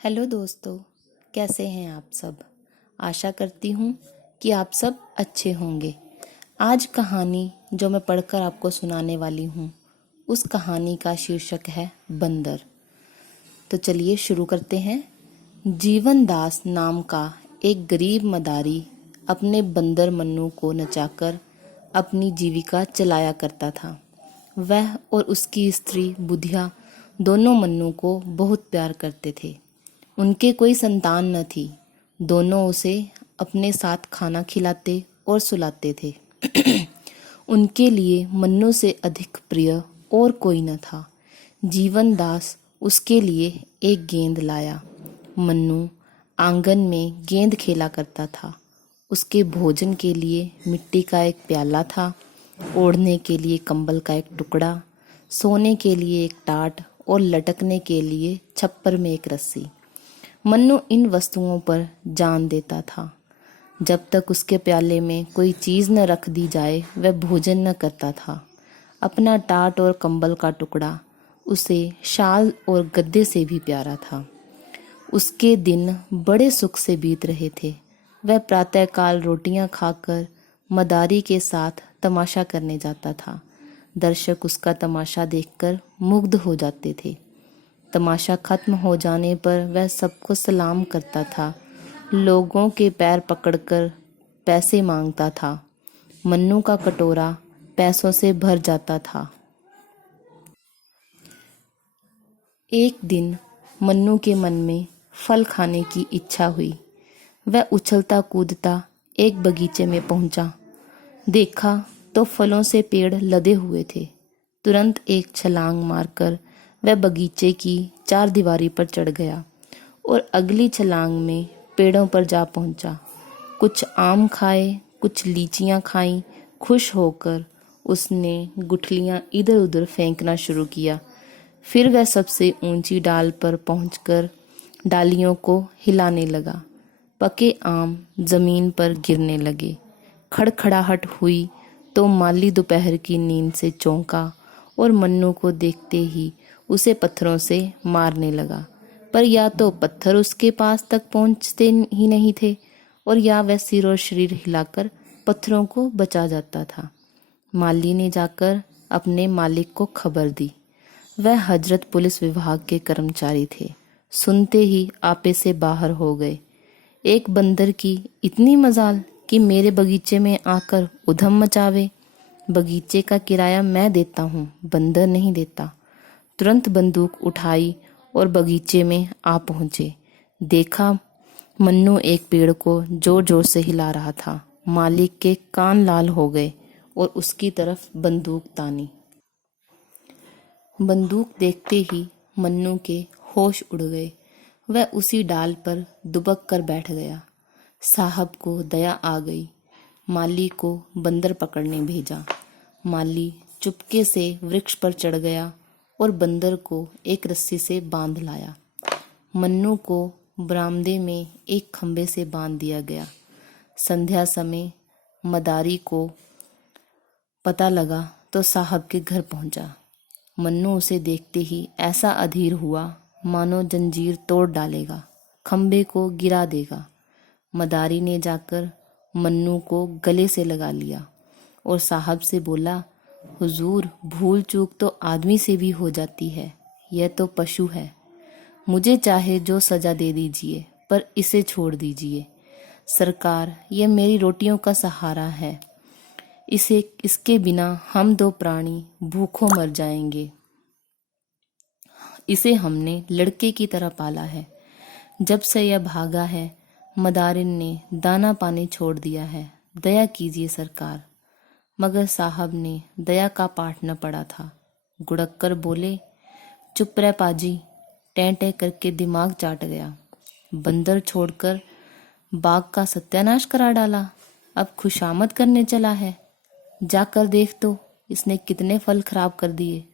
Hello दोस्तों, कैसे हैं आप सब। आशा करती हूँ कि आप सब अच्छे होंगे। आज कहानी जो मैं पढ़कर आपको सुनाने वाली हूँ, उस कहानी का शीर्षक है बंदर। तो चलिए शुरू करते हैं। जीवन दास नाम का एक गरीब मदारी अपने बंदर मन्नू को नचाकर अपनी जीविका चलाया करता था। वह और उसकी स्त्री बुधिया दोनों मन्नू को बहुत प्यार करते थे। उनके कोई संतान न थी। दोनों उसे अपने साथ खाना खिलाते और सुलाते थे। उनके लिए मन्नू से अधिक प्रिय और कोई न था। जीवन दास उसके लिए एक गेंद लाया। मन्नू आंगन में गेंद खेला करता था। उसके भोजन के लिए मिट्टी का एक प्याला था, ओढ़ने के लिए कंबल का एक टुकड़ा, सोने के लिए एक टाट और लटकने के लिए छप्पर में एक रस्सी। मन्नू इन वस्तुओं पर जान देता था। जब तक उसके प्याले में कोई चीज़ न रख दी जाए वह भोजन न करता था। अपना टाट और कंबल का टुकड़ा उसे शाल और गद्दे से भी प्यारा था। उसके दिन बड़े सुख से बीत रहे थे। वह प्रातःकाल रोटियां खाकर मदारी के साथ तमाशा करने जाता था। दर्शक उसका तमाशा देखकर मुग्ध हो जाते थे। तमाशा खत्म हो जाने पर वह सबको सलाम करता था। लोगों के पैर पकड़कर पैसे मांगता था। मन्नू का कटोरा पैसों से भर जाता था। एक दिन मन्नू के मन में फल खाने की इच्छा हुई। वह उछलता कूदता एक बगीचे में पहुंचा। देखा तो फलों से पेड़ लदे हुए थे। तुरंत एक छलांग मारकर वह बगीचे की चारदीवारी पर चढ़ गया और अगली छलांग में पेड़ों पर जा पहुंचा। कुछ आम खाए, कुछ लीचियां खाईं। खुश होकर उसने गुठलियां इधर उधर फेंकना शुरू किया। फिर वह सबसे ऊंची डाल पर पहुंचकर डालियों को हिलाने लगा। पके आम जमीन पर गिरने लगे। खड़खड़ाहट हुई तो माली दोपहर की नींद से चौंका और मन्नू को देखते ही उसे पत्थरों से मारने लगा। पर या तो पत्थर उसके पास तक पहुंचते ही नहीं थे और या वह सिर और शरीर हिलाकर पत्थरों को बचा जाता था। माली ने जाकर अपने मालिक को खबर दी। वह हजरत पुलिस विभाग के कर्मचारी थे। सुनते ही आपे से बाहर हो गए। एक बंदर की इतनी मजाल कि मेरे बगीचे में आकर उधम मचावे। बगीचे का किराया मैं देता हूँ, बंदर नहीं देता। तुरंत बंदूक उठाई और बगीचे में आ पहुंचे। देखा मन्नू एक पेड़ को जोर जोर से हिला रहा था। मालिक के कान लाल हो गए और उसकी तरफ बंदूक तानी। बंदूक देखते ही मन्नू के होश उड़ गए। वह उसी डाल पर दुबक कर बैठ गया। साहब को दया आ गई। माली को बंदर पकड़ने भेजा। माली चुपके से वृक्ष पर चढ़ गया और बंदर को एक रस्सी से बांध लाया। मन्नू को बरामदे में एक खंबे से बांध दिया गया। संध्या समय मदारी को पता लगा तो साहब के घर पहुंचा। मन्नू उसे देखते ही ऐसा अधीर हुआ मानो जंजीर तोड़ डालेगा, खंबे को गिरा देगा। मदारी ने जाकर मन्नू को गले से लगा लिया और साहब से बोला, हुजूर, भूल चूक तो आदमी से भी हो जाती है, यह तो पशु है। मुझे चाहे जो सजा दे दीजिए पर इसे छोड़ दीजिए। सरकार, यह मेरी रोटियों का सहारा है। इसके बिना हम दो प्राणी भूखों मर जाएंगे। इसे हमने लड़के की तरह पाला है। जब से यह भागा है मदारिन ने दाना पानी छोड़ दिया है। दया कीजिए सरकार। मगर साहब ने दया का पाठ न पढ़ा था। गुड़क कर बोले, चुप रह पाजी, टें टें करके दिमाग चाट गया। बंदर छोड़कर बाग का सत्यानाश करा डाला। अब खुशामद करने चला है। जाकर देख तो इसने कितने फल खराब कर दिए।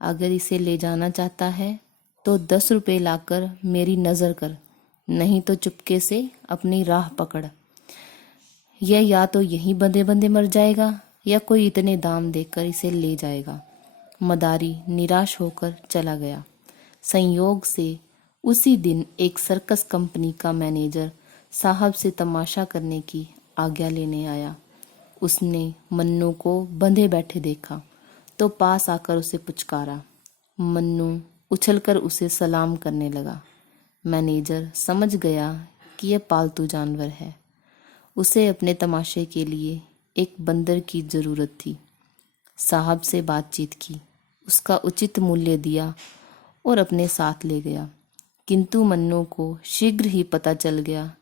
अगर इसे ले जाना चाहता है तो 10 रुपए लाकर मेरी नजर कर, नहीं तो चुपके से अपनी राह पकड़। यह या तो यहीं बंधे बंधे मर जाएगा या कोई इतने दाम देकर इसे ले जाएगा। मदारी निराश होकर चला गया। संयोग से उसी दिन एक सर्कस कंपनी का मैनेजर साहब से तमाशा करने की आज्ञा लेने आया। उसने मन्नू को बंधे बैठे देखा तो पास आकर उसे पुचकारा। मन्नू उछलकर उसे सलाम करने लगा। मैनेजर समझ गया कि यह पालतू जानवर है। उसे अपने तमाशे के लिए एक बंदर की जरूरत थी। साहब से बातचीत की, उसका उचित मूल्य दिया और अपने साथ ले गया। किंतु मन्नू को शीघ्र ही पता चल गया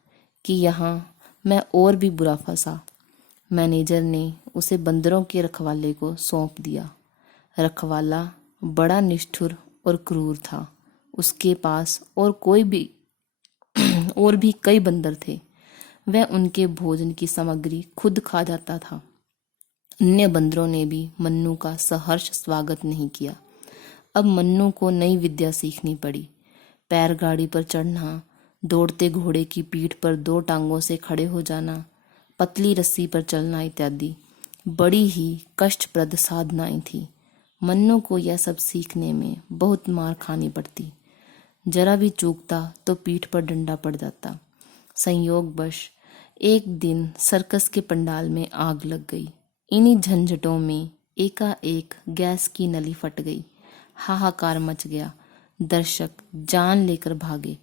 कि यहाँ मैं और भी बुरा फंसा। मैनेजर ने उसे बंदरों के रखवाले को सौंप दिया। रखवाला बड़ा निष्ठुर और क्रूर था। उसके पास और भी कई बंदर थे। वह उनके भोजन की सामग्री खुद खा जाता था। अन्य बंदरों ने भी मन्नू का सहर्ष स्वागत नहीं किया। अब मन्नू को नई विद्या सीखनी पड़ी। पैर गाड़ी पर चढ़ना, दौड़ते घोड़े की पीठ पर 2 टांगों से खड़े हो जाना, पतली रस्सी पर चलना इत्यादि बड़ी ही कष्टप्रद साधनाएं थी। मन्नू को यह सब सीखने में बहुत मार खानी पड़ती। जरा भी चूकता तो पीठ पर डंडा पड़ जाता। संयोगवश एक दिन सर्कस के पंडाल में आग लग गई। इन्हीं झंझटों में एकाएक गैस की नली फट गई। हाहाकार मच गया। दर्शक जान लेकर भागे।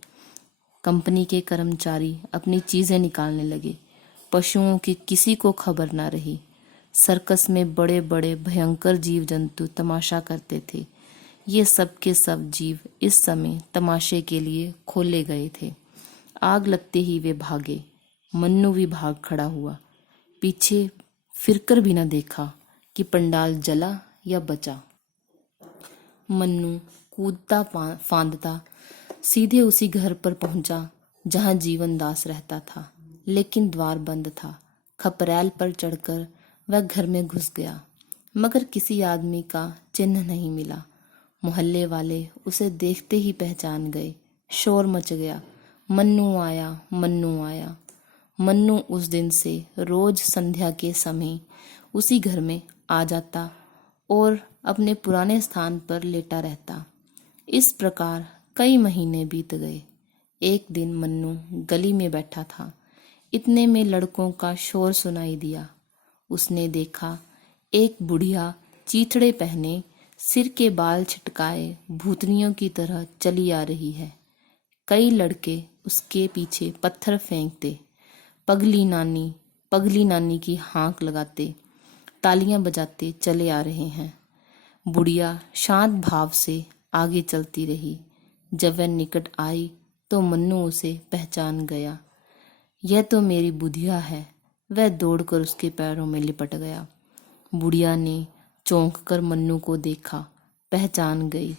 कंपनी के कर्मचारी अपनी चीजें निकालने लगे। पशुओं की किसी को खबर ना रही। सर्कस में बड़े बड़े भयंकर जीव जंतु तमाशा करते थे। ये सब के सब जीव इस समय तमाशे के लिए खोले गए थे। आग लगते ही वे भागे। मन्नू भी भाग खड़ा हुआ। पीछे फिरकर भी न देखा कि पंडाल जला या बचा। मन्नू कूदता फांदता सीधे उसी घर पर पहुंचा जहां जीवन दास रहता था, लेकिन द्वार बंद था। खपरैल पर चढ़कर वह घर में घुस गया, मगर किसी आदमी का चिन्ह नहीं मिला। मोहल्ले वाले उसे देखते ही पहचान गए। शोर मच गया, मन्नू आया, मन्नू आया। मन्नू उस दिन से रोज संध्या के समय उसी घर में आ जाता और अपने पुराने स्थान पर लेटा रहता। इस प्रकार कई महीने बीत गए। एक दिन मन्नू गली में बैठा था। इतने में लड़कों का शोर सुनाई दिया। उसने देखा एक बुढ़िया चीथड़े पहने, सिर के बाल छिटकाए भूतनियों की तरह चली आ रही है। कई लड़के उसके पीछे पत्थर फेंकते, पगली नानी की हाँक लगाते, तालियां बजाते चले आ रहे हैं। बुढ़िया शांत भाव से आगे चलती रही। जब वह निकट आई तो मन्नू उसे पहचान गया। यह तो मेरी बुढ़िया है। वह दौड़कर उसके पैरों में लिपट गया। बुढ़िया ने चौंक कर मन्नू को देखा, पहचान गई।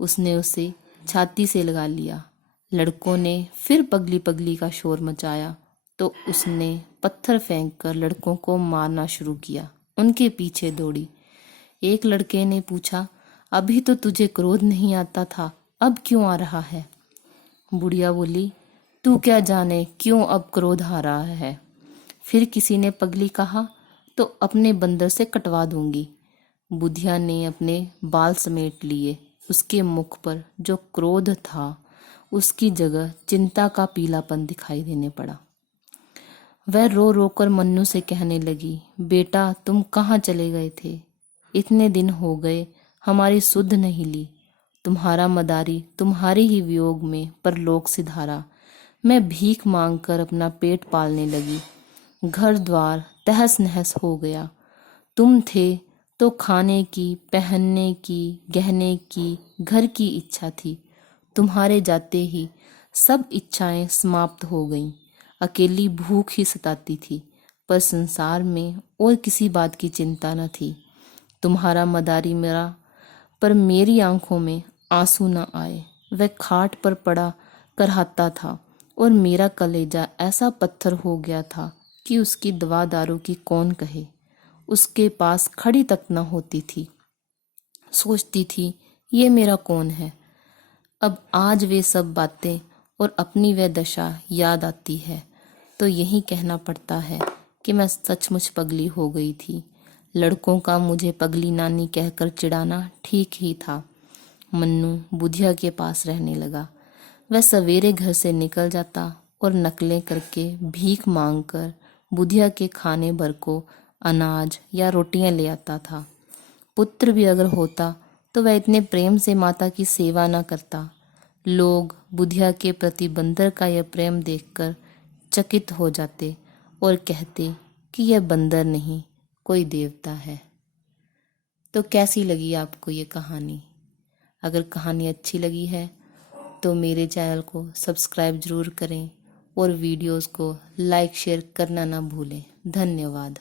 उसने उसे छाती से लगा लिया। लड़कों ने फिर पगली पगली का शोर मचाया तो उसने पत्थर फेंककर लड़कों को मारना शुरू किया। उनके पीछे दौड़ी। एक लड़के ने पूछा, अभी तो तुझे क्रोध नहीं आता था, अब क्यों आ रहा है? बुढ़िया बोली, तू क्या जाने क्यों अब क्रोध आ रहा है। फिर किसी ने पगली कहा, तो अपने बंदर से कटवा दूंगी। बुढ़िया ने अपने बाल समेट लिए। उसके मुख पर जो क्रोध था उसकी जगह चिंता का पीलापन दिखाई देने पड़ा। वह रो रो कर मन्नू से कहने लगी, बेटा तुम कहाँ चले गए थे? इतने दिन हो गए हमारी सुध नहीं ली। तुम्हारा मदारी तुम्हारे ही वियोग में परलोक सिधारा। मैं भीख मांगकर अपना पेट पालने लगी। घर द्वार तहस नहस हो गया। तुम थे तो खाने की, पहनने की, गहने की, घर की इच्छा थी। तुम्हारे जाते ही सब इच्छाएं समाप्त हो गईं। अकेली भूख ही सताती थी, पर संसार में और किसी बात की चिंता न थी। तुम्हारा मदारी मेरा, पर मेरी आंखों में आंसू न आए। वह खाट पर पड़ा करहाता था और मेरा कलेजा ऐसा पत्थर हो गया था कि उसकी दवा दारू की कौन कहे। उसके पास खड़ी तक न होती थी। सोचती थी ये मेरा कौन है। अब आज वे सब बातें और अपनी वह दशा याद आती है तो यही कहना पड़ता है कि मैं सचमुच पगली हो गई थी। लड़कों का मुझे पगली नानी कहकर चिढ़ाना ठीक ही था। मन्नू बुधिया के पास रहने लगा। वह सवेरे घर से निकल जाता और नकलें करके भीख मांगकर बुधिया के खाने भर को अनाज या रोटियां ले आता था। पुत्र भी अगर होता तो वह इतने प्रेम से माता की सेवा न करता। लोग बुधिया के प्रति बंदर का यह प्रेम देखकर चकित हो जाते और कहते कि यह बंदर नहीं, कोई देवता है। तो कैसी लगी आपको ये कहानी? अगर कहानी अच्छी लगी है तो मेरे चैनल को सब्सक्राइब ज़रूर करें और वीडियोस को लाइक शेयर करना ना भूलें। धन्यवाद।